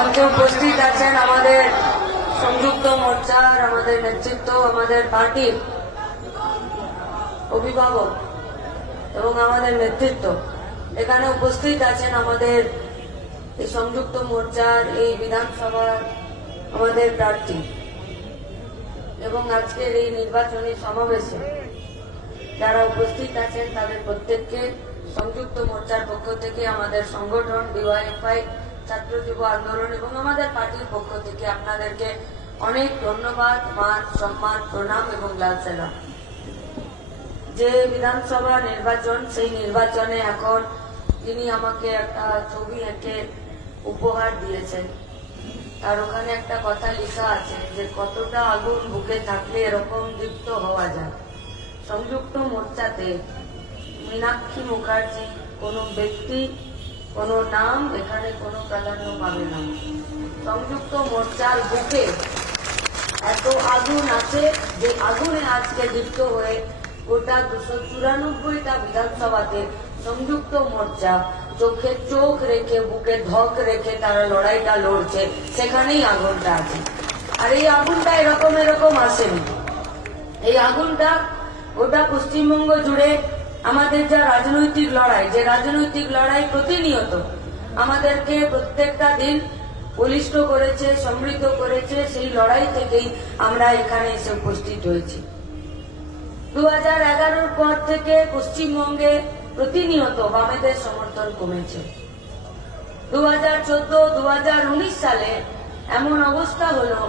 মঞ্চে উপস্থিত আছেন আমাদের সংযুক্ত মোর্চার আমাদের নেতৃত্ব, আমাদের পার্টির অভিভাবক এবং আমাদের নেতৃত্ব। এখানে উপস্থিত আছেন আমাদের এই সংযুক্ত মোর্চার এই বিধানসভার আমাদের প্রার্থী এবং আজকের এই নির্বাচনী সমাবেশে যারা উপস্থিত আছেন তাদের প্রত্যেককে সংযুক্ত মোর্চার পক্ষ থেকে, আমাদের সংগঠন ডিওয়াইএফআই, ছাত্র যুব আন্দোলন এবং আমাদের পার্টির পক্ষ থেকে আপনাদেরকে অনেক ধন্যবাদ, মান সম্মান, প্রণাম এবং লাল সালাম। যে বিধানসভা নির্বাচন, সেই নির্বাচনে এখন তিনি আমাকে একটা ছবি এঁকে উপহার দিয়েছেন, আর ওখানে একটা কথা লেখা আছে যে কতটা আগুন বুকে থাকলে এরকম দীপ্ত হওয়া যায়। সংযুক্ত মোর্চাতে মীনাক্ষী মুখার্জি কোনো ব্যক্তি, কোনো নাম এখানে কোনো প্রাধান্য পাবে না। সংযুক্ত মোর্চার বুকে এত আগুন আছে যে আগুনে আজকে দীপ্ত হয়ে গোটা 294টা বিধানসভাতে সংযুক্ত মোর্চা চোখে চোখ রেখে, বুকে ধক রেখে তারা লড়াইটা লড়ছে, সেখানেই আগুনটা আছে। আর এই আগুনটা এরকম এরকম আসেনি। এই আগুনটা গোটা পশ্চিমবঙ্গ জুড়ে আমাদের যা রাজনৈতিক লড়াই, যে রাজনৈতিক লড়াই প্রতিনিয়ত আমাদেরকে প্রত্যেকটা দিন বলিষ্ঠ করেছে, সমৃদ্ধ করেছে, সেই লড়াই থেকেই আমরা এখানে এসে উপস্থিত হয়েছি। 2011 পর থেকে পশ্চিমবঙ্গে প্রতিনিয়ত বামেদের সমর্থন কমেছে। 2014-2019 সালে এমন অবস্থা হলো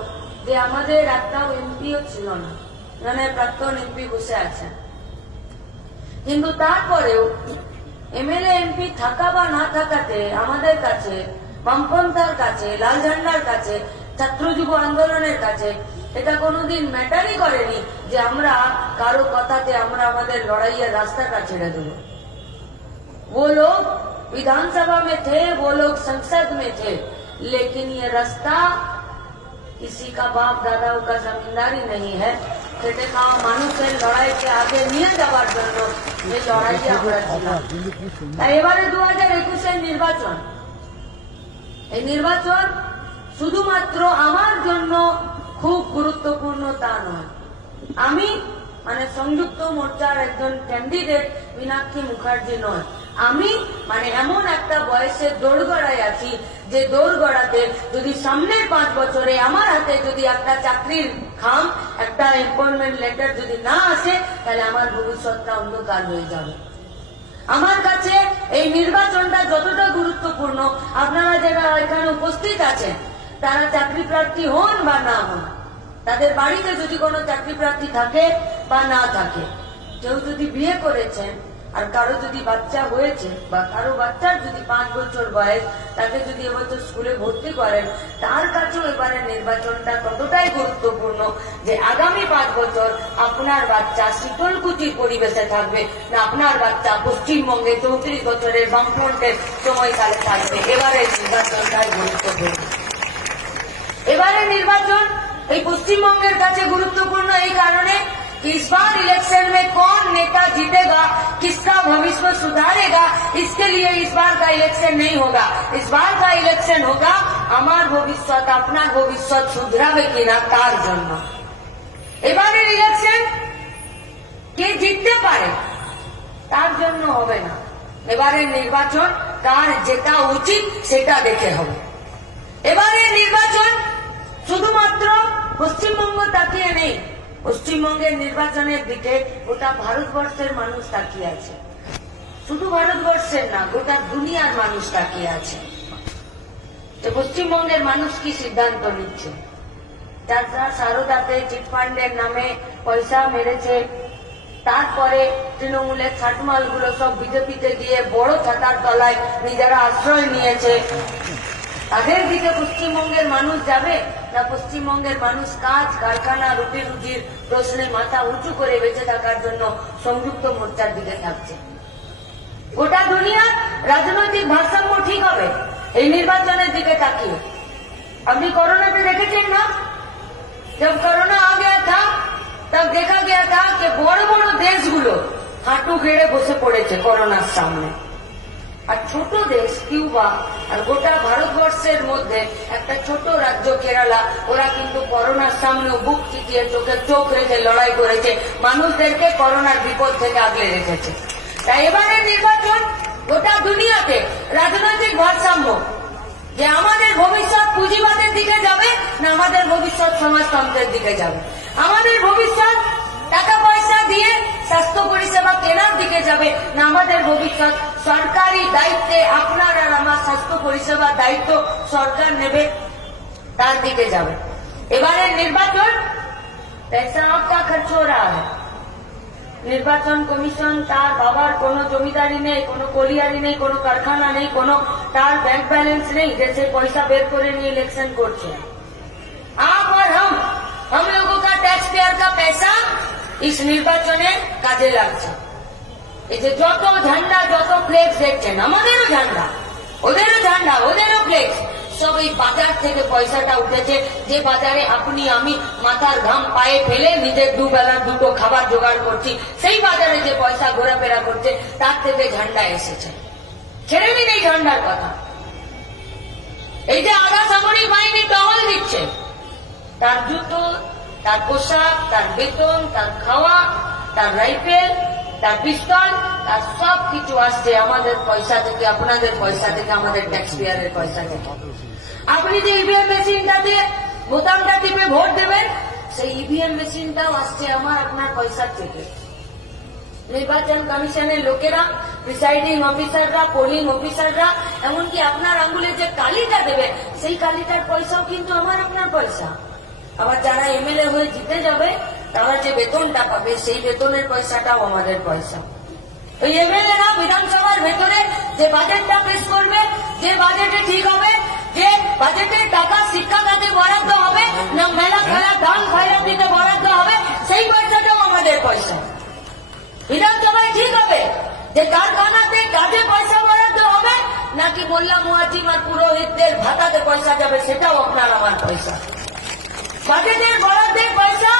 যে আমাদের একটাও এমপিও ছিল না, মানে প্রাক্তন এমপি বসে আছেন। কিন্তু তারপরেও এমএলএ এমপি থাকা বা না থাকাতে আমাদের কাছে, বামপন্থার কাছে, লাল ঝান্ডার কাছে, ছাত্র যুব আন্দোলনের কাছে এটা কোনোদিন ম্যাটারই করেনি যে আমরা কারো কথাতে আমরা আমাদের লড়াইয়ের রাস্তাটা ছেড়ে দেব। वो लोग विधानसभा में थे, वो लोग संसद में थे, लेकिन ये रास्ता किसी का बाप दादाओं का जमींदारी नहीं है। খেটে খাওয়া মানুষের লড়াইকে আগে নিয়ে যাওয়ার জন্য যে লড়াইয়ে আমরা ছিলাম। তাই এবারে 2021-এর নির্বাচন, এই নির্বাচন শুধুমাত্র আমার জন্য খুব গুরুত্বপূর্ণ তা নয়। আমি মানে সংযুক্ত মোর্চার একজন ক্যান্ডিডেট মীনাক্ষী মুখার্জি নয়, আমি মানে এমন একটা বয়সের দোরগড়ায় আছি যে দোরগড়াতে যদি সামনের 5 বছরে আমার হাতে যদি একটা চাকরির খাম, একটা এপয়েন্টমেন্ট লেটার যদি না আসে, তাহলে আমার ভবিষ্যৎটা অন্ধকার হয়ে যাবে। আমার কাছে এই নির্বাচনটা যতটা গুরুত্বপূর্ণ, আপনারা যারা এখানে উপস্থিত আছেন তারা চাকরি প্রার্থী হন বা না হন, তাদের বাড়িতে যদি কোনো চাকরি প্রার্থী থাকে বা না থাকে, কেউ যদি বিয়ে করেছেন আর কারো যদি বাচ্চা হয়েছে বা কারো বাচ্চার যদি 5 বছর বয়স, তাকে যদি এবছর স্কুলে ভর্তি করেন, তার কাছেও এবারে নির্বাচনটা ততটাই গুরুত্বপূর্ণ যে আগামী 5 বছর আপনার বাচ্চা শীতলকুচির পরিবেশে থাকবে না আপনার বাচ্চা পশ্চিমবঙ্গে 34 বছরের বামফ্রন্টের সময়কালে থাকবে। এবারে নির্বাচনটাই গুরুত্বপূর্ণ। এবারে নির্বাচন এই পশ্চিমবঙ্গের কাছে গুরুত্বপূর্ণ এই কারণে कि इस बार इलेक्शन में कौन नेता जीतेगा, किसका भविष्य सुधारेगा, इसके लिए इस बार का इलेक्शन नहीं होगा। इस बार का इलेक्शन होगा আমার ভবিষ্যৎ, আপনার ভবিষ্যৎ শুধরাবে কিনা তার জন্য। এবারের ইলেকশন কে জিততে পারে তার জন্য হবে না, এবারের নির্বাচন কার জেতা উচিত সেটা দেখে হবে। এবারের নির্বাচন শুধুমাত্র পশ্চিমবঙ্গ তাকিয়ে নেই, পশ্চিমবঙ্গের নির্বাচনের দিকে গোটা ভারতবর্ষের মানুষ তাকিয়ে আছে। শুধু ভারতবর্ষের না, গোটা দুনিয়ার মানুষ তাকিয়ে আছে যে পশ্চিমবঙ্গের মানুষ কি সিদ্ধান্ত নিচ্ছে। যারা সারদাতে চিটফান্ডের নামে পয়সা মেরেছে, তারপরে তৃণমূলের ছাটমালগুলো সব বিজেপিতে গিয়ে বড় ছাতার তলায় নিজেরা আশ্রয় নিয়েছে, তাদের দিকে পশ্চিমবঙ্গের মানুষ যাবে না? পশ্চিমবঙ্গের মানুষ কাজ, কারখানা, রুটি রুজির প্রশ্নে মাথা উঁচু করে বেঁচে থাকার জন্য সংযুক্ত মোর্চার দিকে থাকছে। গোটা দুনিয়ার রাজনৈতিক ভারসাম্য ঠিক হবে এই নির্বাচনের দিকে তাকিয়ে। আপনি করোনাতে দেখেছেন না, जब कोरोना आ गया था तब देखा गया था कि बड़ बड़ देशगुलो हाटू गेड़े बसे पड़ेছে করোনার সামনে। আর ছোট দেশ কিউবা আর গোটা ভারতবর্ষের মধ্যে একটা ছোট রাজ্য কেরালা, ওরা কিন্তু করোনার সামনেও বুক চিতিয়ে চোখে চোখ রেখে লড়াই করেছে, মানুষদেরকে করোনার বিপদ থেকে আগলে রেখেছে। তাই এবারে নির্বাচন গোটা দুনিয়াতে রাজনৈতিক ভারসাম্য, যে আমাদের ভবিষ্যৎ পুঁজিবাদের দিকে যাবে না আমাদের ভবিষ্যৎ সমাজতন্ত্রের দিকে যাবে, আমাদের ভবিষ্যৎ টাকা পয়সা দিয়ে স্বাস্থ্য পরিষেবা কেনার দিকে যাবে না আমাদের ভবিষ্যৎ সরকারি দায়িত্বে আপনার আর আমার স্বাস্থ্য পরিষেবার দায়িত্ব সরকার নেবে তার দিকে যাবে। এবারে নির্বাচন पैसा आपका खर्च हो रहा है। নির্বাচন কমিশন তার বাবার কোনো জমিদারি নেই, কোনো কলিয়ারি নেই, কোনো কারখানা নেই, কোনো তার ব্যাংক ব্যালেন্স নেই যে সে পয়সা বের করে নিয়ে ইলেকশন করছে। आप और हम लोगों का टैक्स पेयर का पैसा इस নির্বাচনে কাজে লাগছে। এই যে যত ঝান্ডা যত ফ্লেক্স দেখছেন, আমাদেরও ঝান্ডা ওদেরও ঝান্ডা ওদেরও ফ্লেক্স, সব এই বাজার থেকে পয়সাটা উঠেছে, যে বাজারে আপনি আমি মাথার ঘাম পায়ে ফেলে নিজের দুবেলা দুটো খাবার জোগাড় করছি, সেই বাজারে যে পয়সা ঘোরাফেরা করছে তার থেকে ঝান্ডা এসেছে। ছেড়ে দিন এই ঝান্ডার কথা। এই যে আধা সামরিক বাহিনী টহল দিচ্ছে, তার জুতো, তার পোশাক, তার বেতন, তার খাওয়া, তার রাইফেল, তার পিস্তল, তার সব কিছু আসছে আমাদের পয়সা থেকে, আপনাদের পয়সা থেকে, আমাদের ট্যাক্স পেয়ারের পয়সা থেকে। আপনি যে ইভিএম মেশিনটা দিয়ে বোতামটা টিপে ভোট দেবেন, সেই ইভিএম মেশিনটাও আসছে আমার আপনার পয়সার থেকে। নির্বাচন কমিশনের লোকেরা, প্রিসাইডিং অফিসাররা, পোলিং অফিসাররা, এমনকি আপনার আঙ্গুলে যে কালিটা দেবে সেই কালিটার পয়সাও কিন্তু আমার আপনার পয়সা। আবার যারা এমএলএ হয়ে জিতে যাবে তারা যে বেতনটা পাবে সেই বেতনের পয়সাটাও আমাদের পয়সা। ওই এমএলএরা বিধানসভার ভেতরে যে বাজেটটা পেশ করবে, যে বাজেটে ঠিক হবে, যে বাজেটের টাকা শিক্ষা খাতে বরাদ্দ হবে না মেলা খেলা দান খয়রাত দিতে বরাদ্দ হবে, সেই পয়সাটাও আমাদের পয়সা। বিধানসভায় ঠিক হবে যে কারখানাতে কাজে পয়সা বরাদ্দ হবে নাকি মোল্লা মুয়াজ্জিম আর পুরোহিতদের ভাতাতে পয়সা যাবে, সেটাও আপনার আমার পয়সা। বাজেটের বরাদ্দের পয়সা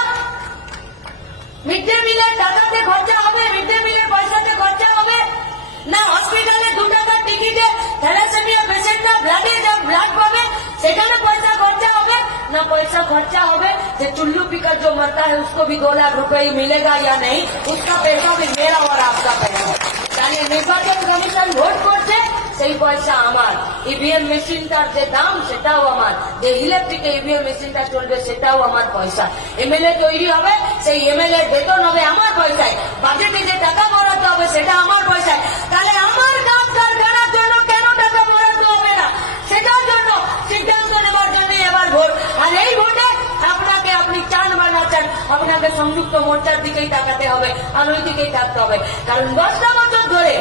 মিড ডে মিলের টাকাতে খরচা হবে, মিড ডে মিলের পয়সাতে খরচা হবে না হসপিটালে 2 টাকার টিকিটে থ্যালাসেমিয়া পেশেন্টরা ব্লাড পাবে সেখানে পয়সা খরচা হবে ना पैसा खर्चा হবে যে चुल्लू पीकर जो मरता है उसको भी 2 लाख रुपए ही मिलेगा या नहीं, उसका पैसा भी मेरा और आपका पैसा। তাহলে নির্বাচন কমিশন ভোট করছে সেই পয়সা আমার, ইভিএম মেশিনটার যে দাম সেটাও আমার, যে ইলেকট্রিক ইভিএম মেশিনটা চলবে সেটাও আমার পয়সা। এমএলএ তৈরি হবে সেই এমএলএ বেতন হবে আমার পয়সায়, বাজেটে যে টাকা বরাদ্দ হবে সেটা আমার পয়সায়। তাহলে আমার কাজ কারখানার জন্য কেন টাকা বরাদ্দ হবে না, সেটার জন্য সিদ্ধান্ত নেবার জন্য এবার ভোট। আর এই ভোটে আপনাকে আপনি চান বা না চান আপনাকে সংযুক্ত মোর্চার দিকেই তাকাতে হবে, আর ওই দিকেই থাকতে হবে। কারণ 10টা বছর ধরে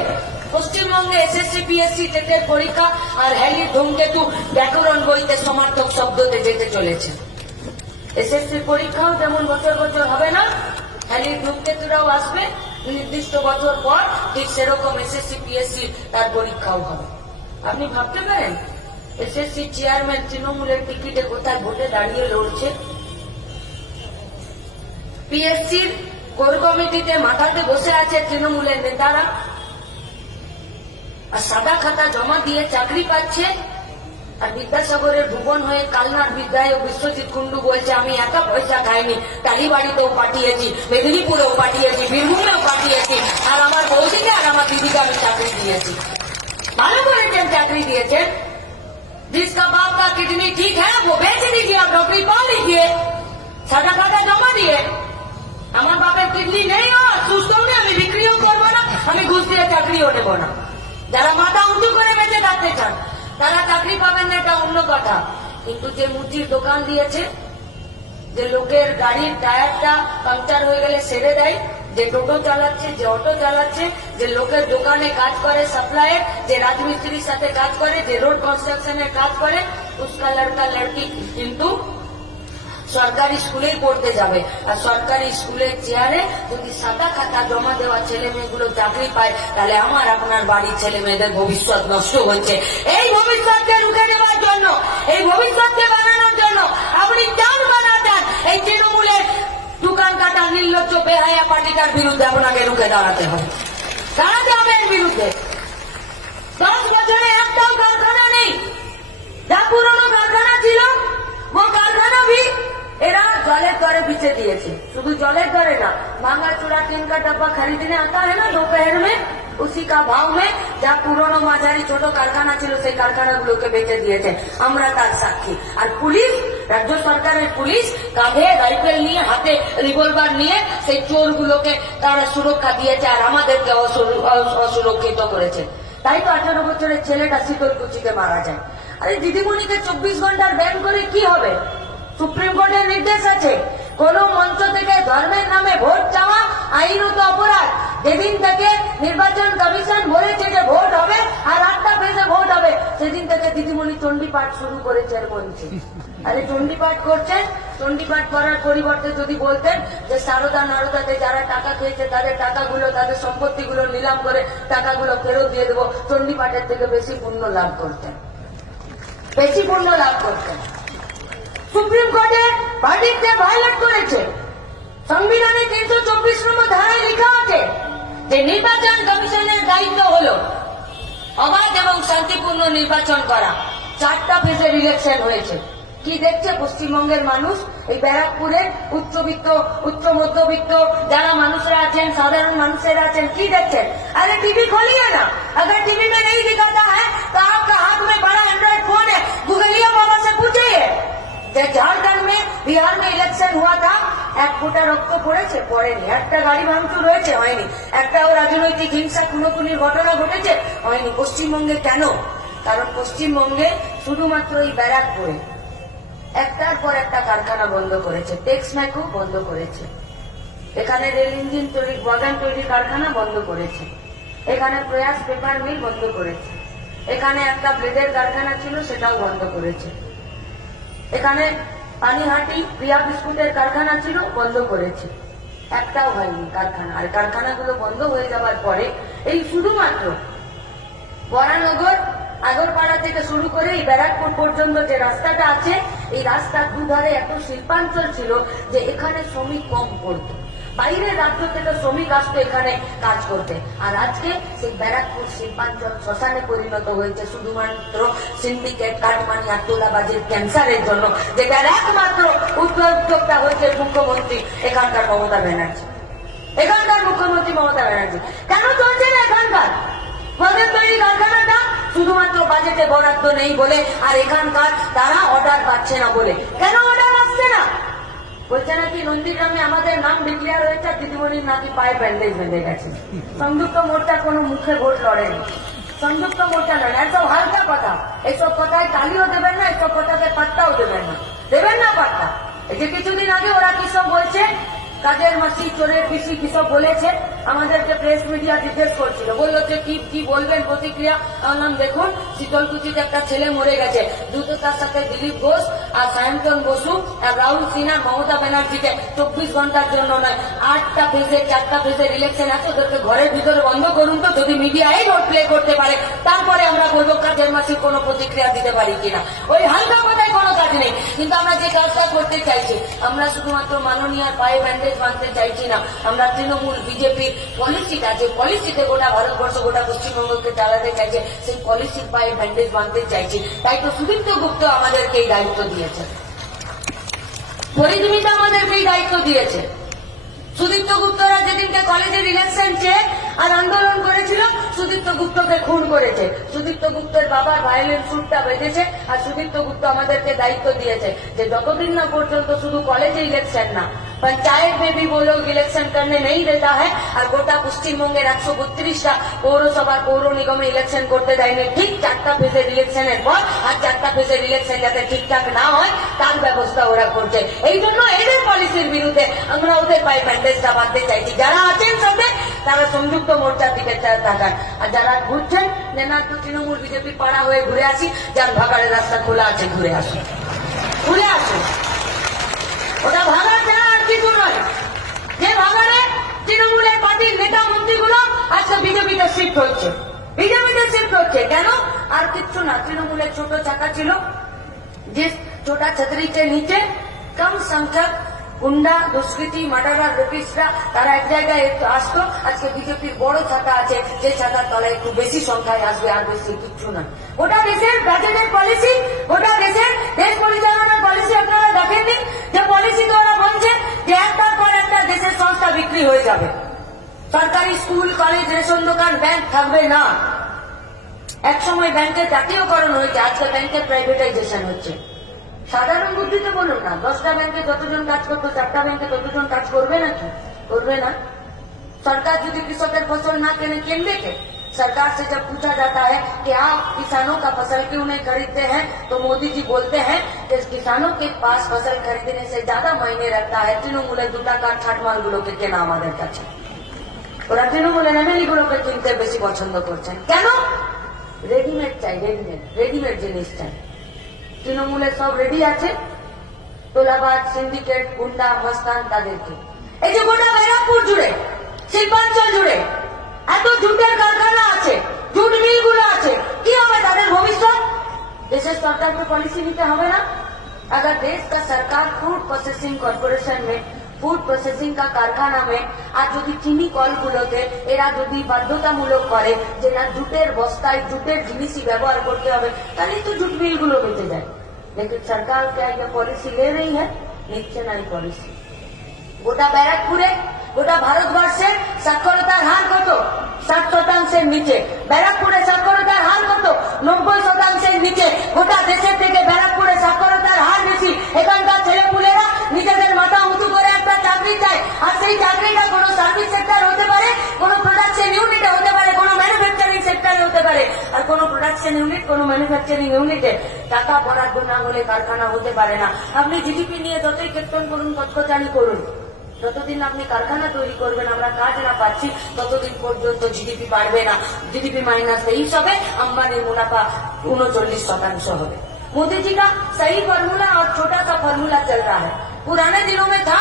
পশ্চিমবঙ্গে এসএসসি পিএসসি টেটের পরীক্ষা আর হ্যালির ধূমকেতু ব্যাকরণ বইতে সমার্থক শব্দতে যেতে চলেছে। এসএসসির পরীক্ষাও যেমন বছর বছর হবে না, হ্যালির ধূমকেতুরাও আসবে নির্দিষ্ট বছর পর, ঠিক সেরকম এসএসসি পিএসসি তার পরীক্ষাও হবে। আপনি ভাবতে পারেন এসএসসি চেয়ারম্যান তৃণমূলের টিকিটে কোথায় ভোটে দাঁড়িয়ে লড়ছে, পিএসসির কোর কমিটিতে মাথাতে বসে আছে তৃণমূলের নেতারা, আর সাদা খাতা জমা দিয়ে চাকরি পাচ্ছে। আর বিদ্যাসাগরের ভুবন হয়ে কালনার বিদ্যায় বিশ্বজিৎ কুন্ডু বলছে আমি একা পয়সা খাইনি, টালিবাড়িতেও পাঠিয়েছি, মেদিনীপুরেও পাঠিয়েছি, বীরভূমেও পাঠিয়েছি, আর আমার বৌদিকে আর আমার দিদিকে আমি চাকরি দিয়েছি। ভালো করেছেন, চাকরি দিয়েছেন। जिसका बाप का किडनी ठीक है वो बेच दीजिए और नौकरी पा लीजिए, সাদা খাতা জমা দিয়ে। আমার বাপের কিডনি নেই, সুস্থ নেই, আমি বিক্রিও করবো না, আমি ঘুষ দিয়ে চাকরিও নেব না। যারা মাথা উঁচু করে বেঁচে থাকতে চান তারা চাকরি পাবেন না, এটা অন্য কথা। কিন্তু যে মুচির দোকান দিয়েছে, যে লোকের গাড়ির টায়ারটা পাংচার হয়ে গেলে সেরে দেয়, যে টোটো চালাচ্ছে, যে অটো চালাচ্ছে, যে লোকের দোকানে কাজ করে সাপ্লাইয়ের, যে রাজমিস্ত্রির সাথে কাজ করে, যে রোড কনস্ট্রাকশনের কাজ করে, উসকা লড়কা লড়কি কিন্তু সরকারি স্কুলেই পড়তে যাবে। আর সরকারি স্কুলের চেয়ারে যদি সাদা খাতা জমা দেওয়া ছেলে মেয়েগুলো চাকরি পায়, তাহলে আমার আপনার বাড়ির ছেলে মেয়েদের ভবিষ্যৎ নষ্ট হচ্ছে। এই ভবিষ্যৎকে রুখে দেওয়ার জন্য, এই ভবিষ্যৎকে বানানোর জন্য আপনি চান বা না চান, এই তৃণমূলের দোকান কাটা নির্লজ্জ বেহায়া পার্টিটার বিরুদ্ধে আপনাকে রুখে দাঁড়াতে হবে, দাঁড়াতে হবে এর বিরুদ্ধে। 10 বছরে একটাও কারখানা নেই। যা পুরনো কারখানা ছিল वो कारखाना भी एरा जलेर दरे पीछे दिए। शुद्ध जलेर दरे ना, भांगा चूड़ा टीन का डब्बा खरीदने आता है ना दोपहर में, उसी का भाव में जा पुरानो माझारी छोटो कारखाना छिलो सेई कारखानागुलोके बेचे दिएছে। আমরা তার সাক্ষী। আর পুলিশ, রাজ্য সরকারের পুলিশ কাঁধে রাইফেল নিয়ে, হাতে রিভলভার নিয়ে সেই চোরগুলোকে তারা সুরক্ষা দিয়েছে আর আমাদেরকে অসুরক্ষিত করেছে। তাই তো 18 বছরের ছেলেটা শীতলকুচিতে মারা যায়। আরে দিদিমণিকে 24 ঘন্টার ব্যান করে কি হবে? সুপ্রিম কোর্টের নির্দেশ আছে, কোন মঞ্চ থেকে ধর্মের নামে ভোট চাওয়া আইনত অপরাধ। যেদিন থেকে নির্বাচন কমিশন বলেছে যে ভোট হবে আর 8টা ফেজে ভোট হবে, সেদিন থেকে দিদিমণি চণ্ডীপাঠ শুরু করেছে আর বলছে। আরে চণ্ডীপাঠ করছেন, চণ্ডীপাঠ করার পরিবর্তে যদি বলতেন যে সারদা নারদাতে যারা টাকা খেয়েছে তাদের টাকাগুলো, তাদের সম্পত্তিগুলো নিলাম করে টাকাগুলো ফেরত দিয়ে দেবো, চণ্ডীপাঠের থেকে বেশি পুণ্য লাভ করতেন, বেশি পুণ্য লাভ করতেন। সুপ্রিম কোর্টে ভার্ডিক্টে ভায়োলেট করেছে। সংবিধানে 324 নম্বর ধারায় লেখা আছে যে নির্বাচন কমিশনের দায়িত্ব হলো অবাধ এবং শান্তিপূর্ণ নির্বাচন করা। 4টা ফেজের ইলেকশন হয়েছে। কি দেখছে পশ্চিমবঙ্গের মানুষ? এই ব্যারাকপুরের উচ্চবিত্ত, উচ্চ মধ্যবিত্ত যারা মানুষরা আছেন, সাধারণ মানুষেরা আছেন, কি দেখছেন? अरे टीवी खोलिए ना, अगर टीवी में नहीं दिखाता है तो आपका हाथ में बड़ा एंड्रॉइड फोन है, गूगलिया बाबा से पूछिए। झारखंड में, बिहार में इलेक्शन हुआ था, एक फुटा रक्त पड़ेছে? পড়েনি। একটা গাড়ি ভাঙচুর হয়েছে? হয়নি। একটাও রাজনৈতিক হিংসা খুনোখুনির ঘটনা ঘটেছে? হয়নি। পশ্চিমবঙ্গে কেন? কারণ পশ্চিমবঙ্গে শুধুমাত্র এই ব্যারাকপুরে একটার পর একটা কারখানা বন্ধ করেছে। টেক্সম্যাকও বন্ধ করেছে, এখানে রেল ইঞ্জিন তৈরি, বাগান তৈরি কারখানা বন্ধ করেছে, এখানে প্রয়াস পেপার মিল বন্ধ করেছে, এখানে একটা ব্লেডের কারখানা ছিল সেটাও বন্ধ করেছে, এখানে পানিহাটি প্রিয়া বিস্কুটের কারখানা ছিল বন্ধ করেছে। একটাও হয়নি কারখানা। আর কারখানাগুলো বন্ধ হয়ে যাওয়ার পরে এই শুধুমাত্র বরানগর, আগরপাড়া থেকে শুরু করে এই ব্যারাকপুর পর্যন্ত যে রাস্তাটা আছে, এই রাস্তার দুধারে এত শিল্পাঞ্চল ছিল যে এখানে শ্রমিক কম পড়তো। বাইরের রাজ্য থেকে শ্রমিক আসতো এখানে কাজ করতে। আর আজকে সেই ব্যারাকপুর শিল্পাঞ্চল শ্মশানে পরিণত হয়েছে শুধুমাত্র সিন্ডিকেট, কাটমানি আর তোলাবাজির ক্যান্সারের জন্য, যেটার একমাত্র উদ্যোক্তা হয়েছে মুখ্যমন্ত্রী এখানকার মমতা ব্যানার্জি। এখানকার মুখ্যমন্ত্রী মমতা ব্যানার্জি। কেন চলছে না এখানকার মদের তৈরি কারখানাটা? শুধুমাত্র বাজেটে বরাদ্দ নেই বলে, আর এখানকার তারা অর্ডার পাচ্ছে না বলে। কেন অর্ডার আসছে না? বলছে নাকি নন্দীগ্রামে আমাদের নাম ডিক্লেয়ার হয়েছে, দিদিমণির নাকি পায়ে ব্যান্ডেজ বেঁধে গেছে। সংযুক্ত মোর্চা কোনো মুখে ভোট লড়েনি, সংযুক্ত মোর্চা লড়ে। এসব হালকা কথা, এসব কথায় তালিও দেবেন না, এসব কথাকে পাত্তাও দেবেন না, দেবেন না পাত্তা। এই যে কিছুদিন আগে ওরা কি সব বলছে, কাজের মাসি, চোরের পিসি কি সব বলেছে, আমাদেরকে প্রেস মিডিয়া জিজ্ঞেস করছিল, বললো যে কি বলবেন প্রতিক্রিয়া। বললাম দেখুন, শীতলকুচিতে একটা ছেলে মরে গেছে, দ্রুততার সাথে দিলীপ ঘোষ আর সায়ন্তন বসু আর রাহুল সিনহা মমতা ব্যানার্জিকে 24 ঘন্টার জন্য নয়, 8টা ফেজে 4টা ফেজের ইলেকশন আছে, ওদেরকে ঘরের ভিতরে বন্ধ করুন তো, যদি মিডিয়া এই রোল প্লে করতে পারে তারপরে আমরা বলবো কাজের মাসির কোনো প্রতিক্রিয়া দিতে পারি কিনা। ওই হালকা কথায় কোনো কাজ নেই। কিন্তু আমরা যে কাজটা করতে চাইছি, আমরা শুধুমাত্র মাননীয়ার পায়ে ব্যান্ডেজ মানতে চাইছি না। আমরা তৃণমূল বিজেপি পলিসিটা, যে পলিসিতে গোটা ভারতবর্ষ, গোটা পশ্চিমবঙ্গকে চালাতে চাইছে, সেই পলিসির পায়ে ব্যান্ডেজ বাঁধতে চাইছি। তাই তো সুদীপ্ত গুপ্ত আমাদেরকে এই দায়িত্ব দিয়েছে, পরিধীমিতা আমাদেরকে এই দায়িত্ব দিয়েছে। সুদীপ্ত গুপ্তরা যেদিনকে কলেজের ইলেকশন চেয়ে আর আন্দোলন করেছিল, সুদীপ্ত গুপ্তকে খুন করেছে। সুদীপ্ত গুপ্তের বাবার ভায়োলেন্স স্যুটটা বেঁধেছে আর সুদীপ্ত গুপ্ত আমাদেরকে দায়িত্ব দিয়েছে যে যতদিন না পর্যন্ত শুধু কলেজে ইলেকশন না, पंचायत में भी वो लोग इलेक्शन करने नहीं देता है। और गोटा পশ্চিমবঙ্গের 132টা পৌরসভা, পৌর নিগমে ইলেকশন করতে দেয়নি। ঠিক 4টা ফেজের ইলেকশনের পর আর 4টা ফেজের ইলেকশন যাতে ঠিকঠাক না হয় তার ব্যবস্থা ওরা করছে। এই জন্য এদের পলিসির বিরুদ্ধে আমরা ওদের পায়ে ব্যান্ডেজটা বাঁধতে চাইছি। যারা আছেন সাথে তারা সংযুক্ত মোর্চার দিকে তাকান, আর যারা ঘুরছেন যে না তো তৃণমূল বিজেপি পাড়া হয়ে ঘুরে আসি, যার ভাগাড়ের রাস্তা খোলা আছে, ঘুরে আসুন, ঘুরে আসুন। ওটা ভাগাড় ছাড়া আর কিছু নয়। যে ভাগাড়ে তৃণমূলের পার্টির নেতা মন্ত্রীগুলো আজকে বিজেপিতে শিফট হচ্ছে, বিজেপিতে শিফট হচ্ছে। কেন? আর কিচ্ছু না, তৃণমূলের ছোট চাকা ছিল, जिस छोटा छतरी के नीचे कम संख्यक গুন্ডা দুষ্কৃতী মার্ডারার রেপিস্টরা তারা এক জায়গায় একটু আসতো। আজকে বিজেপির বড় ছাতা আছে, যে ছাতার তলায় একটু বেশি সংখ্যায় আসবে, আর বেশি কিচ্ছু না। গোটা দেশের বাজেটের পলিসি, গোটা দেশের দেশ পরিচালনার পলিসি আপনারা দেখেননি, যে পলিসি দ্বারা বলছে যে একটার পর একটা দেশের সংস্থা বিক্রি হয়ে যাবে। সরকারি স্কুল, কলেজ, রেশন দোকান, ব্যাংক থাকবে না। এক সময় ব্যাংকের জাতীয়করণ হয়েছে, আজকে ব্যাংকের প্রাইভেটাইজেশন হচ্ছে। সাধারণ বুদ্ধিতে বলুন না, 10টা ব্যাংকে যতজন কাজ করতো 4টা ব্যাংকে ততজন কাজ করবে নাকি? করবে না। सरकार यदि कृषकों फसल ना केंद्र के सरकार से जब पूछा जाता है कि आप किसानों का फसल क्यों नहीं खरीदते हैं, तो मोदी जी बोलते हैं कि किसानों के पास फसल खरीदने से ज्यादा मायने रखता है तृणमूल দুটাকার ছাটমালগুলোকে কেনা আমাদের কাছে। ওরা তৃণমূলের এমএলএগুলোকে কিনতে বেশি পছন্দ করছেন। কেন? রেডিমেড চাই, রেডিমেড জিনিস চাই। তৃণমূলের সব রেডি আছে, তোলাবাজ, সিন্ডিকেট, গুন্ডা, মস্তান তাদেরকে। এই যে গোটা ব্যারাকপুর জুড়ে, শিল্পাঞ্চল জুড়ে এত জুটের কারখানা আছে, জুট মিলগুলো আছে, কি হবে তাদের ভবিষ্যৎ? देश सरकार को पॉलिसी नीते হবে না। अगर देश का सरकार फूड प्रोसेसिंग कॉर्पोरेशन में फूड प्रोसेसिंग का कारखाना में आज যদি চিনি কলগুলোকে এরা যদি বাধ্যতামূলক করে যে না জুটের বস্তায় জুটের জিনিসই ব্যবহার করতে হবে, তাহলে তো জুট মিলগুলো বেঁচে যায়। लेकिन सरकार क्या ये पॉलिसी ले रही है? নিচ্ছে না এই পলিসি। গোটা ব্যারাকপুরে, গোটা ভারতবর্ষের সাক্ষরতার হার কত? 60% নিচে। ব্যারাকপুরে সাক্ষরতার হার কত? 90% নিচে। গোটা দেশের থেকে ব্যারাকপুরে সাক্ষরতার হার বেশি। এখানকার ছেলেপুলেরা নিজেদের মাথা উঁচু করে একটা চাকরি চায়, আর সেই চাকরিটা কোনো সার্ভিস সেক্টর হতে পারে, কোনো প্রোডাকশন ইউনিটে হতে পারে, কোনো ম্যানুফ্যাকচারিং সেক্টরে হতে পারে। আর কোনো প্রোডাকশন ইউনিট, কোনো ম্যানুফ্যাকচারিং ইউনিটে টাকা বরাদ্দ না হলে কারখানা হতে পারে না। আপনি জিডিপি নিয়ে যতই কীর্তন করুন, কচকচানি করুন, যতদিন আপনি কারখানা তৈরি করবেন আমরা কাজ না পাচ্ছি, ততদিন পর্যন্ত জিডিপি বাড়বে না। জিডিপি माइनस 23 হবে, अंबानी मुनाफा 39% হবে। मोदी जी का सही फॉर्मूला और छोटा सा फॉर्मूला चल रहा है। पुराने दिनों में था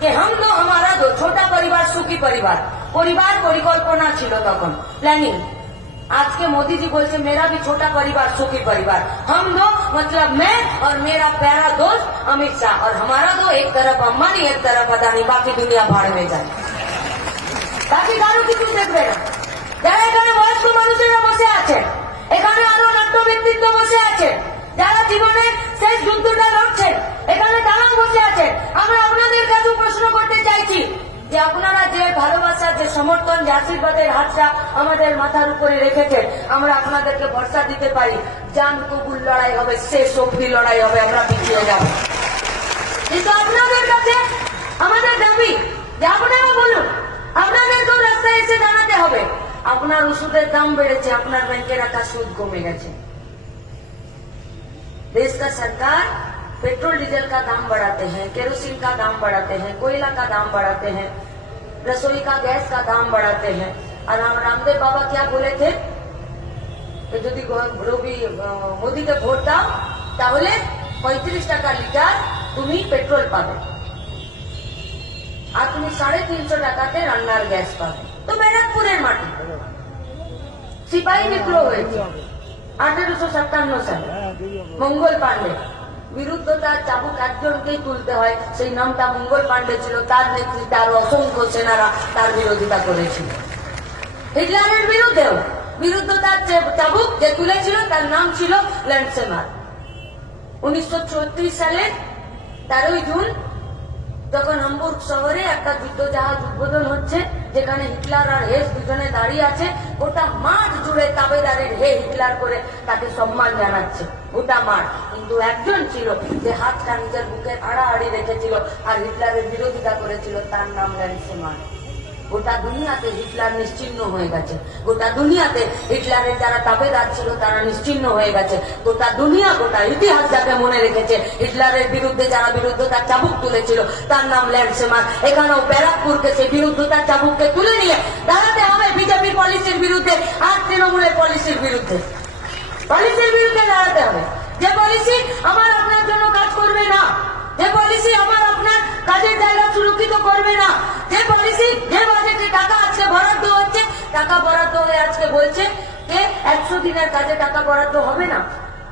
कि हम दो हमारा दो, छोटा परिवार सुखी परिवार, परिवार परिकल्पना छिलो तखन प्लानिंग। आज के मोदी जी बोलते मेरा भी छोटा परिवार सुखी परिवार। हम दो मतलब मैं और मेरा प्यारा दोस्त अमित शाह, और हमारा दो एक तरफ अंबानी एक तरफ अदानी, बाकी दुनिया भाड़ में जाए। বাকি কারো কিছু দেখবে না। যারা এখানে বয়স্ক মানুষেরা বসে আছে, এখানে আরো নাট্য ব্যক্তিত্ব বসে আছে, যারা জীবনের শেষ যুদ্ধটা লড়ছেন, এখানে তারাও বসে আছে। আমরা আপনাদের কাছে প্রশ্ন করতে চাইছি যে আপনারা যে ভালোবাসা, যে সমর্থন, যে আশীর্বাদের হাতটা আমাদের মাথার উপরে রেখেছেন, আমরা আপনাদেরকে ভরসা দিতে পারি জান কবুল লড়াই হবে, শেষ অবধি লড়াই হবে, আমরা পিছিয়ে যাব। কিন্তু আপনাদের কাছে আমাদের দাবি যে আপনারা বলুন, আপনাদেরকেও রাস্তায় এসে জানাতে হবে আপনার ওষুধের দাম বেড়েছে, আপনার ব্যাংকে রাখা সুদ কমে গেছে। देश का सरकार पेट्रोल डीजल का दाम बढ़ाते हैं, केरोसिन का दाम बढ़ाते हैं, कोयला का दाम बढ़ाते हैं, रसोई का गैस का दाम बढ़ाते हैं। और रामदेव बाबा क्या बोले थे कि यदि मोदी के भोट दाও তাহলে 35 টাকা লিটার তুমি পেট্রোল পাবে, আর তুমি 350 টাকাতে রান্নার গ্যাস পাবে। তো ব্যারাকপুরের মাটি সিপাহী বিদ্রোহ হয়েছে 1857 সালে। মঙ্গল পান্ডে বিরুদ্ধ তার চাবুক একজনকেই তুলতে হয়, সেই নামটা মঙ্গল পান্ডে ছিল। তার নেতৃত্বে আরো অসংখ্য সেনারা তার বিরোধিতা করেছিল। হিটলারের বিরুদ্ধ তার চাবুক যে তুলেছিল তার নাম ছিল ল্যান্ডসেমার। 1934 সালে 13 জুন যখন হামবুর্গ শহরে একটা যুদ্ধ জাহাজ উদ্বোধন হচ্ছে, যেখানে হিটলার আর হেস দুজনে দাঁড়িয়ে আছে, গোটা মাঠ জুড়ে তাবেদারের হে হিটলার করে তাকে সম্মান জানাচ্ছে, গোটা মাঠ। কিন্তু একজন ছিল যে হাতটা নিজের বুকের আড়াআড়ি রেখেছিল আর হিটলারের বিরোধিতা করেছিল, তার নাম ল্যান্ডসেমার। গোটা দুনিয়াতে হিটলার নিশ্চিহ্ন হয়ে গেছে, গোটা দুনিয়াতে হিটলারের যারা তাবেদার ছিল তারা নিশ্চিহ্ন হয়ে গেছে। গোটা দুনিয়া, গোটা ইতিহাস যাকে মনে রেখেছে হিটলারের বিরুদ্ধে যারা বিরুদ্ধতার চাবুক তুলেছিল তার নাম ল্যান্ডসেমার। এখানেও ব্যারাকপুরকে সেই বিরুদ্ধতার চাবুককে তুলে নিয়ে দাঁড়াতে হবে বিজেপির পলিসির বিরুদ্ধে আর তৃণমূলের পলিসির বিরুদ্ধে। পলিসির বিরুদ্ধে দাঁড়াতে হবে, যে পলিসি আমার আপনার জন্য কাজ করবে না, যে পলিসি আমার আপনার কাজের জায়গা সুরক্ষিত করবে না, যে পলিসি, যে বাজেটে টাকা আজকে বরাদ্দ হচ্ছে, টাকা বরাদ্দ হয়ে আজকে বলছে যে 100 দিনের কাজে টাকা বরাদ্দ হবে না,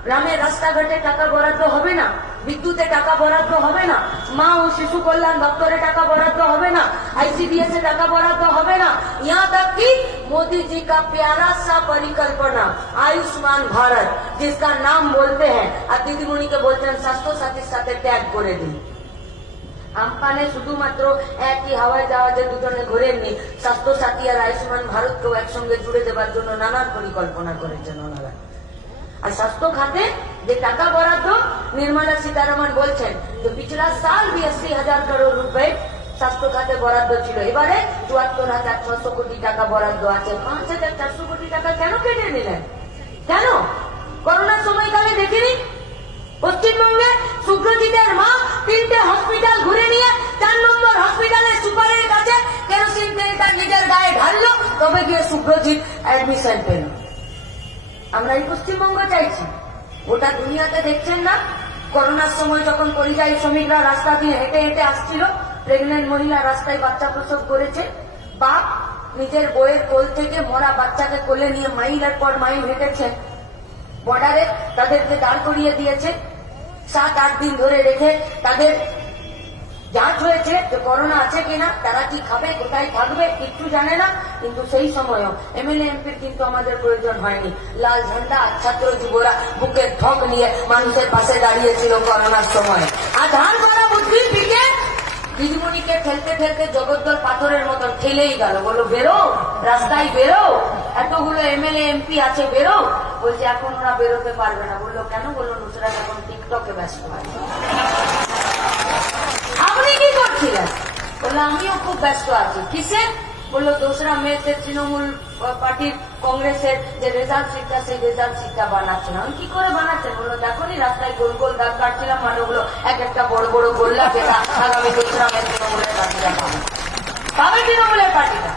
গ্রামের রাস্তাঘাটে টাকা বরাদ্দ হবে না, বিদ্যুতে টাকা বরাদ্দ হবে না, মা ও শিশু কল্যাণ দপ্তরে টাকা বরাদ্দ হবে না, आईसीडीएस से টাকা বরাদ্দ হবে না। यहाँ तक कि मोदी जी का प्यारा सा परिकल्पना आयुष्मान भारत, जिसका नाम बोलते हैं और दीदीमणि के बोलते हैं स्वास्थ्य साथीর সাথে ট্যাগ করে দিন। আমপানে শুধুমাত্র একই হাওয়ায় জাহাজে দুজনে ঘোরেননি, স্বাস্থ্য সাথী আর আয়ুষ্মান ভারতকেও একসঙ্গে জুড়ে দেবার জন্য নানান পরিকল্পনা করেছেন ওনারা। আর স্বাস্থ্য খাতে যে টাকা বরাদ্দ, নির্মলা সীতারামন বলছেন যে পিছলা সাল भी 80,000 करोड़ रुपए স্বাস্থ্য খাতে বরাদ্দ ছিল, এবারে 74,600 কোটি টাকা বরাদ্দ আছে। 5,400 কোটি টাকা কেন কেটে নিলেন? কেন? করোনার সময়কালে দেখিনি পশ্চিমবঙ্গে সুব্রজিতের মা 3টে হসপিটাল ঘুরে নিয়ে 4 নম্বর হসপিটালের সুপারের কাছে কেরোসিন তেলটা নিজের গায়ে ঢাললো, তবে গিয়ে সুব্রজিৎ অ্যাডমিশন পেল। আমরা এই পশ্চিমবঙ্গ চাইছি। গোটা দুনিয়াতে দেখছেন না, করোনার সময় যখন পরিযায়ী শ্রমিকরা রাস্তা দিয়ে হেঁটে হেঁটে আসছিল, প্রেগনেন্ট মহিলা রাস্তায় বাচ্চা প্রসব করেছে, বাপ নিজের বইয়ের কোল থেকে মরা বাচ্চাকে কোলে নিয়ে মাইলের পর মাইল হেঁটেছেন, বর্ডারে তাদেরকে দাঁড় করিয়ে দিয়েছে, 7-8 দিন ধরে রেখে তাদের যাঁচ হয়েছে যে করোনা আছে কিনা, তারা কি খাবে, কোথায় থাকবে কিচ্ছু জানে না। কিন্তু সেই সময়ও এমএলএ এমপির কিন্তু আমাদের প্রয়োজন হয়নি। লাল ঝান্ডা ছাত্র যুবরা বুকের ঠক নিয়ে মানুষের পাশে দাঁড়িয়েছিল করোনার সময়। আর ধান করা বুদ্ধি পিকে দিদিমণিকে ঠেলতে ঠেলতে জগদ্দল পাথরের মতন ঠেলেই গেল, বললো বেরো, রাস্তায় বেরো, এতগুলো এমএলএ এমপি আছে, বেরো। বলছে এখন ওরা বেরোতে পারবে না। বললো কেন? বললো নুসরাত এখন টিকটকে ব্যস্ত আছে। আপনি কি করছিলেন? বললো আমিও খুব ব্যস্ত আছি। কিসে? বললো 2রা মেতে তৃণমূল পার্টির কংগ্রেসের যে রেজাল্ট শিটটা, সেই রেজাল্ট শিটটা বানাচ্ছেন। আমি কি করে বানাচ্ছেন? বললো দেখো নি রাস্তায় গোল গোল দাগ কাটছিলাম, মানে ওগুলো এক একটা বড় বড় গোল্লা যেটা আগামী 2রা মে তৃণমূলের পার্টিটা পাবে। পাবে তৃণমূলের পার্টিটা।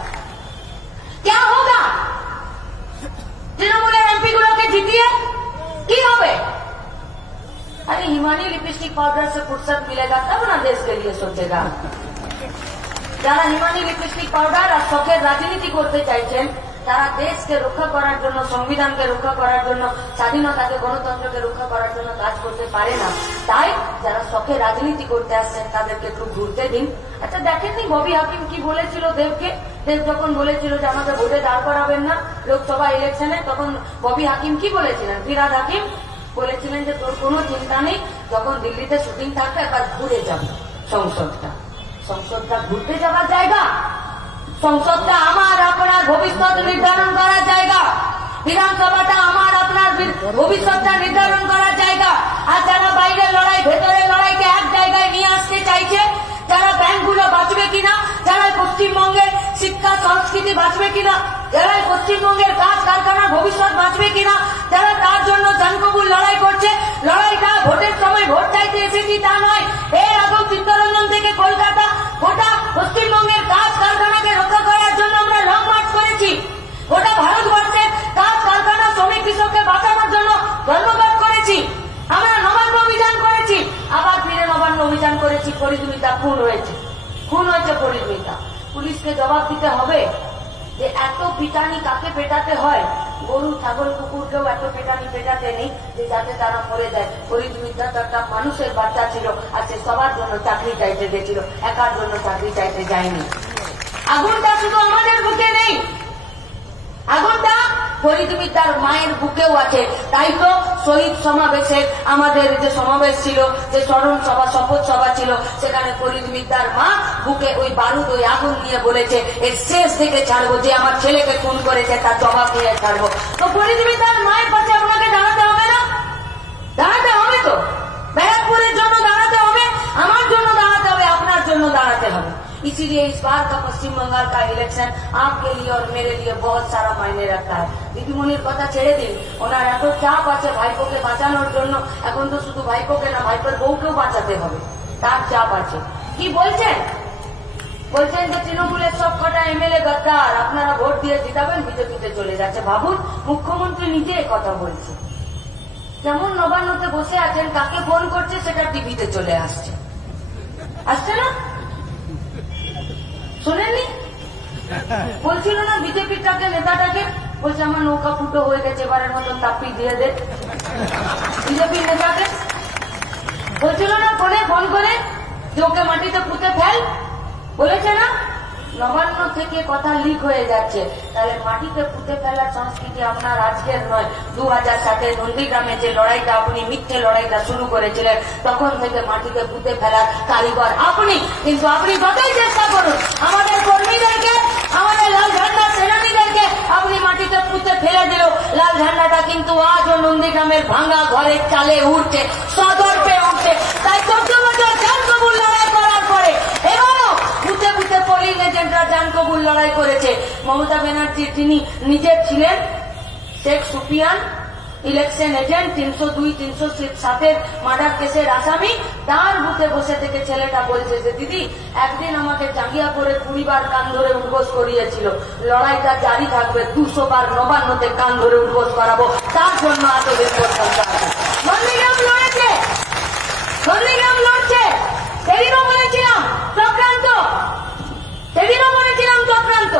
क्या होगा? তৃণমূলের এমপি গুলোকে জিতিয়ে কি হবে? अरे हिमानी लिपस्टिक पाउडर से फुर्सत मिलेगा तब ना देश के लिए सोचेगा। যারা হিমানি লিপস্টিক পাউডার আর শখের রাজনীতি করতে চাইছেন, তারা দেশকে রক্ষা করার জন্য, সংবিধানকে রক্ষা করার জন্য, স্বাধীনতাকে, গণতন্ত্রকে রক্ষা করার জন্য কাজ করতে পারে না। তাই যারা শখে রাজনীতি করতে আসছেন তাদেরকে একটু ঘুরতে দিন। আচ্ছা দেখেননি ববি হাকিম কি বলেছিল দেবকে? দেব যখন বলেছিল যে আমাদের ভোটে দাঁড় করাবেন না লোকসভা ইলেকশনে, তখন ববি হাকিম কি বলেছিলেন? ফিরাদ হাকিম বলেছিলেন যে তোর কোনো চিন্তা নেই, যখন দিল্লিতে শুটিং থাকবে একবার ঘুরে যাবে সংসদটা। সংসদটা ঘুরতে যাওয়ার জায়গা? সংসদটা আমার আপনার ভবিষ্যৎ নির্ধারণ করার জায়গা। বিধানসভাটা আমার আপনার ভবিষ্যৎটা নির্ধারণ করার জায়গা। আর যারা বাইরের লড়াই, ভেতরের লড়াইকে এক জায়গায় নিয়ে আসতে চাইছে, যারা ব্যাংকগুলো বাঁচবে কিনা, যারা পশ্চিমবঙ্গের শিক্ষা সংস্কৃতি বাঁচবে কিনা, যারা পশ্চিমবঙ্গের কাজ কারখানার ভবিষ্যৎ বাঁচবে কিনা, যারা তার জন্য জানকবুল লড়াই করছে, লড়াইটা ভোটের সময় ভোট চাইতে এসেছি তা নয়। এর আগেও চিত্তরঞ্জন থেকে কলকাতা গোটা পশ্চিমবঙ্গের কাজ কারখানাকে রক্ষা করার জন্য আমরা লং মার্চ করেছি। গোটা ভারতবর্ষের কাজ কারখানা শ্রমিক কৃষককে বাঁচানোর জন্য ধর্মঘট করেছি। আমরা নবান্ন অভিযান করেছি, আবার ফিরে নবান্ন অভিযান করেছি। পরিজমিতা খুন হয়েছে পরিজমিতা। পুলিশকে জবাব দিতে হবে যে এত পিটানি কাকে পেটাতে হয়। গরু ছাগল কুকুরকেও এত পেটানি পেটাতে নেই যে যাতে তারা মরে যায়। পরিজমিতা তো একটা মানুষের বাচ্চা ছিল, আর সে সবার জন্য চাকরি চাইতে গেছিল, একার জন্য চাকরি চাইতে যায়নি। আগুনটা শুধু আমাদের বুকে নেই, আগুনটা পরিজমিতার মায়ের বুকেও আছে। তাই তো শহীদ সমাবেশে আমাদের যে সমাবেশ ছিল, যে স্মরণ সভা, শপথ সভা ছিল, সেখানে পরিজমিতার মা বুকে ওই বারুদ, ওই আগুন নিয়ে বলেছে এর শেষ থেকে ছাড়বো, যে আমার ছেলেকে খুন করেছে তার জবাব দিয়ে ছাড়বো। তো পরিজমিতার মায়ের পাশে আপনাকে দাঁড়াতে হবে না? দাঁড়াতে হবে তো। ব্যারাকপুরের জন্য দাঁড়াতে হবে, আমার জন্য দাঁড়াতে হবে, আপনার জন্য দাঁড়াতে হবে। इसीलिए इस बार का पश्चिम बंगाल का इलेक्शन आपके लिए और मेरे लिए बहुत सारा मायने रखता है। দিদিমণির কথা ছেড়ে দিন, ওনার এত চাপ আছে ভাইপোকে বাঁচানোর জন্য। এখন তো শুধু ভাইপোকে না, ভাইপোর বউকেও বাঁচাতে হবে, তার চাপ আছে। কি বলছেন? বলছেন যে তৃণমূলের সব কটা এমএলএ গদ্দার, আপনারা ভোট দিয়ে জিতাবেন, বিজেপিতে চলে যাচ্ছে। ভাবুন, মুখ্যমন্ত্রী নিজে কথা বলছে। যেমন নবান্নতে বসে আছেন, কাকে ফোন করছে সেটা টিভিতে চলে আসছে। আসছে না? শোনেননি? বলছিল না বিজেপিটাকে, নেতাটাকে বলছে আমার নৌকা ফুটো হয়ে গেছে, এবারের মতন তাপ্পি দিয়ে দে। বিজেপির নেতাকে বলছে বলছিল না ফোনে ফোন করে যে ওকে মাটিতে পুঁতে ফেল, বলেছে না? নবান্ন থেকে কথা লিক হয়ে যাচ্ছে। তাহলে মাটিতে পুঁতে ফেলার সংস্কৃতি আপনার আজকের নয়, 2007 নন্দীগ্রামে যে লড়াইটা আপনি মিথ্যে লড়াইটা শুরু করেছিলেন তখন থেকে মাটিতে পুঁতে ফেলার কারিগর আপনি। কিন্তু আপনি যতই চেষ্টা করুন আমাদের কর্মীদেরকে, আমাদের লাল ঝান্ডা সেনানীদেরকে আপনি মাটিতে পুঁতে ফেলে দিল, লাল ঝান্ডাটা কিন্তু আজও নন্দীগ্রামের ভাঙা ঘরের চালে উঠছে, সদর্পে উঠছে। তাই 14 বছর জান কবুল লড়াই করার পরে এবারও পুঁতে পুঁতে পোলিং এজেন্টরা জান কবুল লড়াই করেছে। মমতা ব্যানার্জি তিনি নিজে ছিলেন Sheikh Sufiyan election agent, 302, 307 murder কেসের আসামি। তার বুথে বসে থেকে ছেলেটা বলছে যে দিদি একদিন আমাকে জাঙ্গিয়া করে 20 বার কান ধরে উঠবোস করিয়েছিল, লড়াইটা জারি থাকবে, 200 বার নবান্নতে কান ধরে উঠবোস করাবো, তার জন্য এতদিন পর্যন্ত নন্দীগ্রাম লড়েছে, নন্দীগ্রাম লড়ছে। সেদিনও বলেছিলাম চক্রান্ত, সেদিনও বলেছিলাম চক্রান্ত।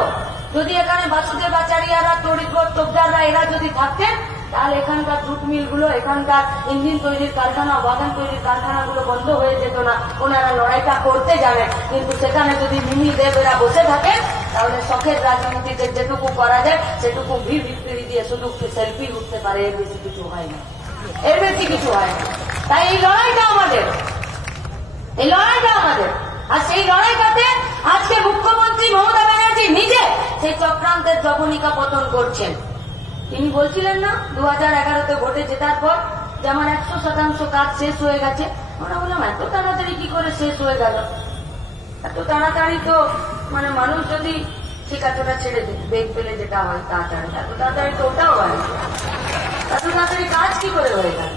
যদি এখানে বাসুদেব আচারিয়ারা, তরিকর তোপদাররা এরা যদি থাকতেন তাহলে এখানকার জুট মিলগুলো, এখানকার ইঞ্জিন তৈরির কারখানা, বাগান তৈরির কারখানাগুলো বন্ধ হয়ে যেত না। ওনারা লড়াইটা করতে জানেন। কিন্তু সেখানে যদি মিমি দেবেরা বসে থাকেন তাহলে শখের রাজনীতিতে যেটুকু করা যায় সেটুকু ভিড় দিয়ে শুধু সেলফি উঠতে পারে, এর বেশি কিছু হয় না, এর বেশি কিছু হয় না। তাই এই লড়াইটা আমাদের, এই লড়াইটা আমাদের। আর সেই লড়াইটাতে আজকে মুখ্যমন্ত্রী মমতা ব্যানার্জি নিজে সেই চক্রান্তের জবনিকা পতন করছেন। তিনি বলছিলেন না 2011-তে ভোটে জেতার পর যে আমার 100% কাজ শেষ হয়ে গেছে। আমরা বললাম এত তাড়াতাড়ি কি করে শেষ হয়ে গেল? এত তাড়াতাড়ি তো মানে মানুষ যদি ঠিক এতটা ছেড়ে দিত, বেগ পেলে যেটা হয় তাড়াতাড়ি, এত তাড়াতাড়ি তো ওটাও হয়, এত তাড়াতাড়ি কাজ কি করে হয়ে গেল?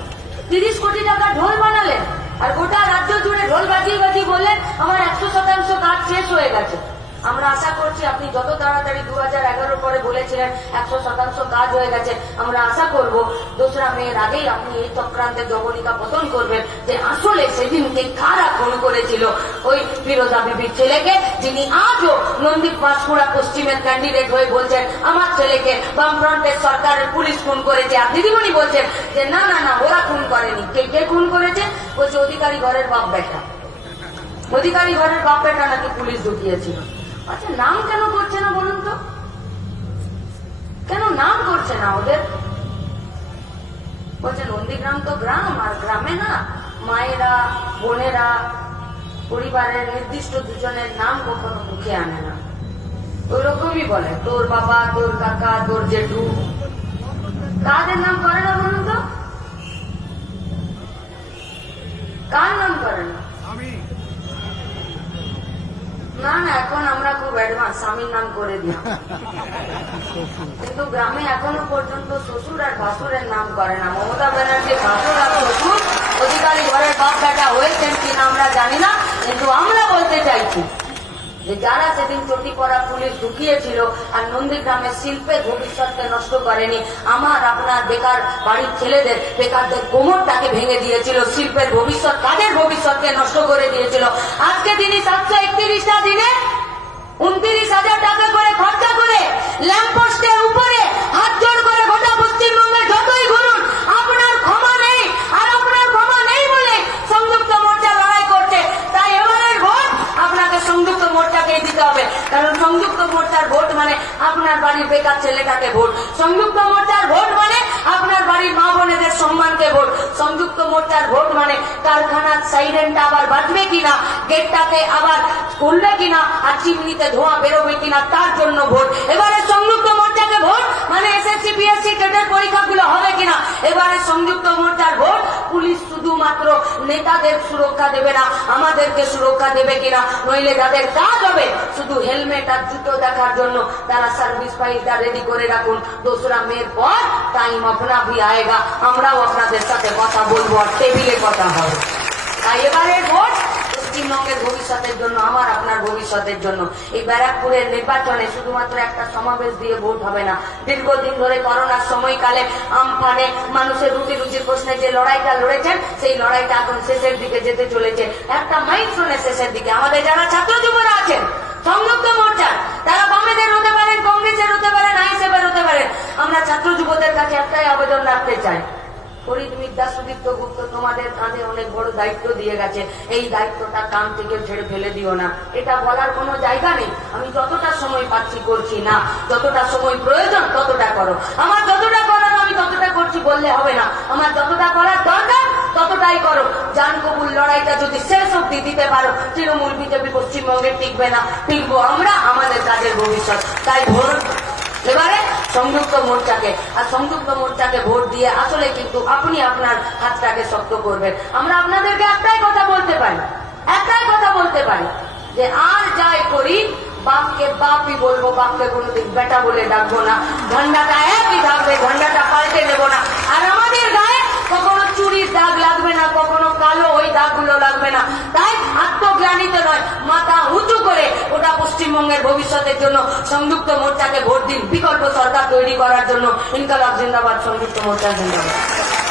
30 কোটি টাকা ঢোল বানালেন আর গোটা রাজ্য জুড়ে ঢোল বাজিয়ে বাজিয়ে বললেন আমার 100% কাজ শেষ হয়ে গেছে। আমরা আশা করছি আপনি যত তাড়াতাড়ি 2011 পরে বলেছিলেন 100% কাজ হয়ে গেছে, আমরা আশা করব 2রা মের আগেই আপনি এই চক্রান্তের জবনিকা পতন করবেন যে আসলে সেদিনকে কারা খুন করেছিল ওই ফিরোজা বিবির ছেলেকে, যিনি আজও নন্দী পাঁশকুড়া পশ্চিমের ক্যান্ডিডেট হয়ে বলছেন আমার ছেলেকে বামফ্রন্টের সরকারের পুলিশ খুন করেছে। আর দিদিমণি বলছেন যে না না না ওরা খুন করেনি। কে খুন করেছে? বলছে অধিকারী ঘরের বাপ বেটা, অধিকারী ঘরের বাপ বেটা নাকি পুলিশ ঢুকিয়েছিল। আচ্ছা নাম কেন করছে না বলুন তো, কেন নাম করছে না ওদের? বলছে নন্দীগ্রাম তো গ্রাম, আর গ্রামে না মায়েরা, বোনেরা, পরিবারের নির্দিষ্ট দুজনের নাম কখনো মুখে আনে না। ওই রকমই বলে তোর বাবা, তোর কাকা, তোর জেঠু, কাদের নাম করে না বলুন তো? কার নাম করে না? না না এখন আমরা খুব অ্যাডভান্স, স্বামীর নাম করে দিই। কিন্তু গ্রামে এখনো পর্যন্ত শ্বশুর আর ভাসুরের নাম করে না। মমতা ব্যানার্জি ভাসুর আর শ্বশুর অধিকারী ঘরের বাপ বেটা হয়েছেন কিনা আমরা জানি না, কিন্তু আমরা বলতে চাইছি যে যারা সেদিন চটি পড়া পুলিশ ঢুকিয়েছিল আর নন্দীগ্রামের শিল্পের ভবিষ্যৎকে নষ্ট করেনি, আমার আপনার বেকার বাড়ির ছেলেদের, বেকারদের কোমরটাকে ভেঙে দিয়েছিল, শিল্পের ভবিষ্যৎ, কাদের ভবিষ্যৎকে নষ্ট করে দিয়েছিল। আজকে তিনি 731টা দিনে 29,000 টাকা করে খরচা করে ল্যাম্পপোস্টের উপরে হাত জোড় করে গোটা পশ্চিমবঙ্গে যতই ঘুরুন আপনার ক্ষমা নেই, আর আপনার ক্ষমা নেই বলে সংযুক্ত মোর্চা লড়াই করছে। তাই এবারের ভোট আপনাকে সংযুক্ত মোর্চাকেই দিতে হবে, কারণ সংযুক্ত মোর্চার ভোট মানে আপনার বাড়ির বেকার ছেলেটাকে ভোট, সংযুক্ত মোর্চার ভোট মানে আপনার বাড়ির মা বোনেদের সম্মানকে ভোট, সংযুক্ত মোর্চার ভোট মানে কারখানার সাইরেনটা আবার বাজবে কিনা, গেটটাকে আবার খুলবে কিনা, আর চিমনিতে ধোঁয়া বেরোবে কিনা তার জন্য ভোট। এবারে সংযুক্ত মোর্চাকে ভোট মানে এসএসসি পিএসসি টেটের পরীক্ষাগুলো হবে কিনা। এবারে সংযুক্ত মোর্চার ভোট পুলিশ শুধুমাত্র নেতাদের সুরক্ষা দেবে না, আমাদেরকে সুরক্ষা দেবে কিনা। নইলে যাদের কাজ হবে শুধু হেলমেট আর জুতো দেখার জন্য তারা সার্ভিস ফাইলটা রেডি করে রাখুন। 2রা মের পর টাইম আপনা ভি আয়েগা, আমরাও আপনাদের সাথে কথা বলবো আর টেবিলে কথা হবে। তাই এবারের ভোট পশ্চিমবঙ্গের ভবিষ্যতের জন্য, আমার আপনার ভবিষ্যতের জন্য। এই ব্যারাকপুরের নির্বাচনে শুধুমাত্র একটা সমাবেশ দিয়ে ভোট হবে না। দীর্ঘদিন ধরে করোনার সময়কালে আমফানে মানুষের রুটি রুজির প্রশ্নে যে লড়াইটা লড়েছেন সেই লড়াইটা এখন শেষের দিকে যেতে চলেছে, একটা মাইলস্টোনের শেষের দিকে। আমাদের যারা ছাত্র যুবরা আছেন সংযুক্ত মোর্চার, তারা বামেদের হতে পারেন, কংগ্রেসের হতে পারেন, আইএসএফের হতে পারেন, আমরা ছাত্র যুবদের কাছে একটাই আবেদন রাখতে চাই, ফরিদ মির্জা, সুদীপ্ত গুপ্ত তোমাদের কাঁধে অনেক বড় দায়িত্ব দিয়ে গেছে, এই দায়িত্বটা কান থেকে ঝেড়ে ফেলে দিও না। এটা বলার কোনো জায়গা নেই। আমি যতটা সময় পাচ্ছি করছি না, যতটা সময় প্রয়োজন ততটা করো। আমার যতটা করার আমি ততটা করছি বললে হবে না। আমার যতটা করার দরকার ততটাই করো। জান কবুল লড়াইটা যদি শেষ অব্দি দিতে পারো, তৃণমূল বিজেপি পশ্চিমবঙ্গে টিকবে না, টিকবো আমরা, আমাদের কাজের ভবিষ্যৎ। তাই ভোট এবারে সংযুক্ত মোর্চাকে, আর সংযুক্ত মোর্চাকে ভোট দিয়ে আসলে কিন্তু আপনি আপনার হাতটাকে শক্ত করবেন। আমরা আপনাদেরকে একটাই কথা বলতে পারি যে আর যাই করি বাপকে বাপই বলবো, বাপকে কোনোদিন বেটা বলে ডাকবো না। ঝান্ডাটা একই থাকবে, ঝান্ডাটা পাল্টে নেবো না। আর আমাদের গায়ে কখনো চুরির দাগ লাগবে না, কখনো কালো ওই দাগগুলো লাগবে না। তাই আত্মগ্লানিতে নয়, মাথা উঁচু করে ওটা পশ্চিমবঙ্গের ভবিষ্যতের জন্য সংযুক্ত মোর্চাকে ভোট দিন, বিকল্প সরকার তৈরি করার জন্য। ইনকালাব জিন্দাবাদ, সংযুক্ত মোর্চা জিন্দাবাদ।